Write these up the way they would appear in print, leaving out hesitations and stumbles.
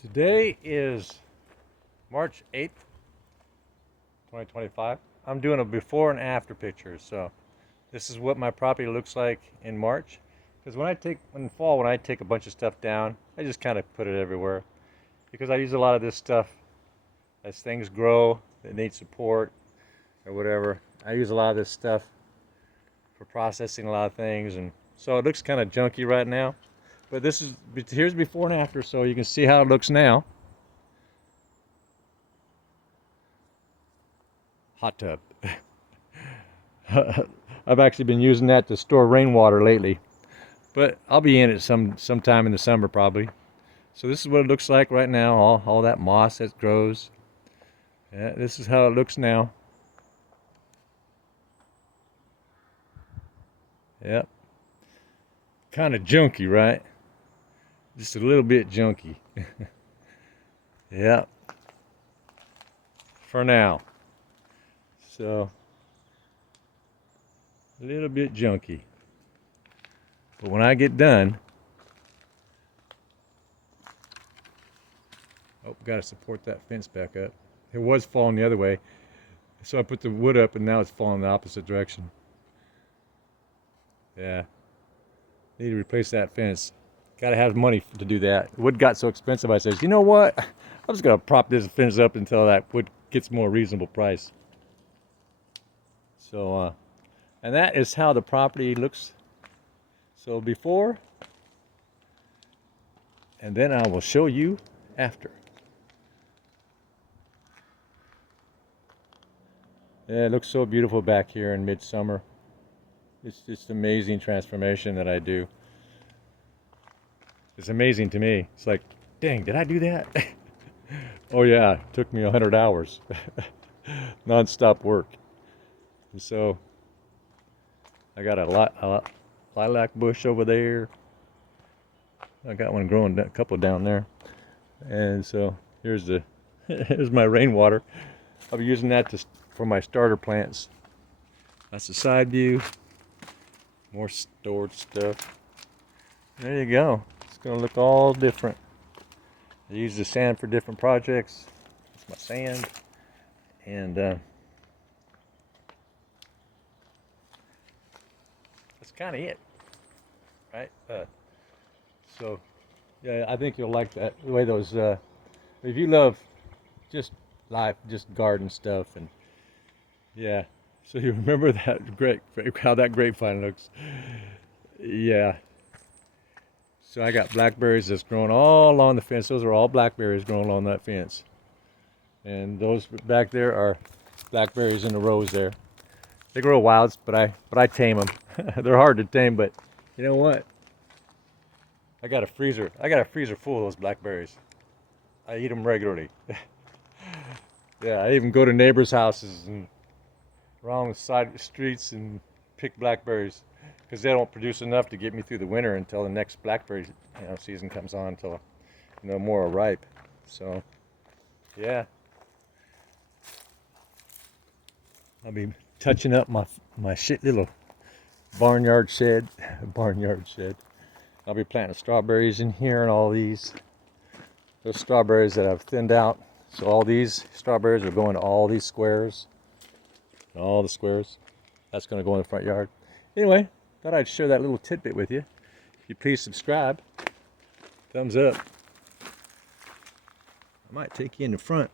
Today is March 8th, 2025. I'm doing a before and after picture. So this is what my property looks like in March. Because in fall, when I take a bunch of stuff down, I just kind of put it everywhere. Because I use a lot of this stuff as things grow that need support or whatever. I use a lot of this stuff for processing a lot of things. And so it looks kind of junky right now. But here's before and after, so you can see how it looks now. Hot tub. I've actually been using that to store rainwater lately, but I'll be in it sometime in the summer probably. So this is what it looks like right now. All that moss that grows. Yeah, this is how it looks now. Yep. Kind of junky, right? Just a little bit junky. Yep. For now. So a little bit junky. But when I get done, gotta support that fence back up. It was falling the other way, so I put the wood up and now it's falling the opposite direction. Yeah, need to replace that fence. Gotta have money to do that. Wood got so expensive, I said, you know what? I'm just gonna prop this fence up until that wood gets more reasonable price. So, and that is how the property looks. So before, and then I will show you after. Yeah, it looks so beautiful back here in midsummer. It's just amazing transformation that I do. It's amazing to me. It's like, dang, did I do that? Oh yeah, it took me 100 hours. Non-stop work. And so I got a lilac bush over there. I got one growing, a couple down there. And so here's here's my rainwater. I'll be using that for my starter plants. That's the side view. More stored stuff. There you go. It's gonna look all different. I use the sand for different projects. It's my sand. And that's kind of it, right? So yeah, I think you'll like that. The way those, if you love just life, just garden stuff, and yeah. So you remember that how that grapevine looks. Yeah. So I got blackberries that's growing all along the fence. Those are all blackberries growing along that fence. And those back there are blackberries in the rows there. They grow wilds, but I tame them. They're hard to tame, but you know what? I got a freezer full of those blackberries. I eat them regularly. Yeah, I even go to neighbors' houses and around the side streets and pick blackberries because they don't produce enough to get me through the winter until the next blackberry season comes on, until more are ripe. So yeah, I'll be touching up my shit little barnyard shed. I'll be planting strawberries in here and all those strawberries that I've thinned out. So all these strawberries are going to all these squares. All the squares. That's going to go in the front yard. Anyway, thought I'd share that little tidbit with you. If you please subscribe, thumbs up. I might take you in the front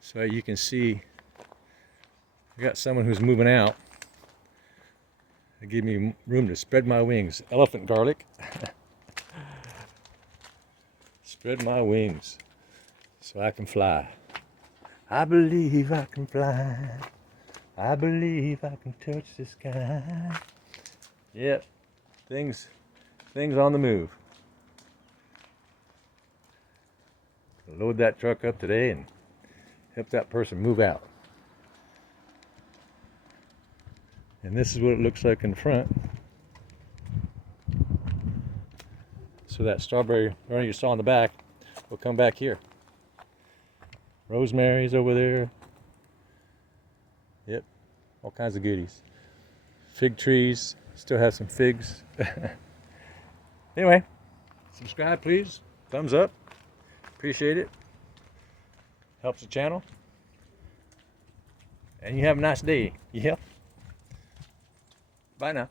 so you can see. I got someone who's moving out. They give me room to spread my wings. Elephant garlic. Spread my wings so I can fly. I believe I can fly. I believe I can touch the sky. Yep, things on the move. Load that truck up today and help that person move out. And this is what it looks like in front. So that strawberry runner you saw in the back will come back here. Rosemary's over there. Yep, all kinds of goodies. Fig trees, still have some figs. Anyway, subscribe please, thumbs up. Appreciate it. Helps the channel. And you have a nice day. Yeah. Bye now.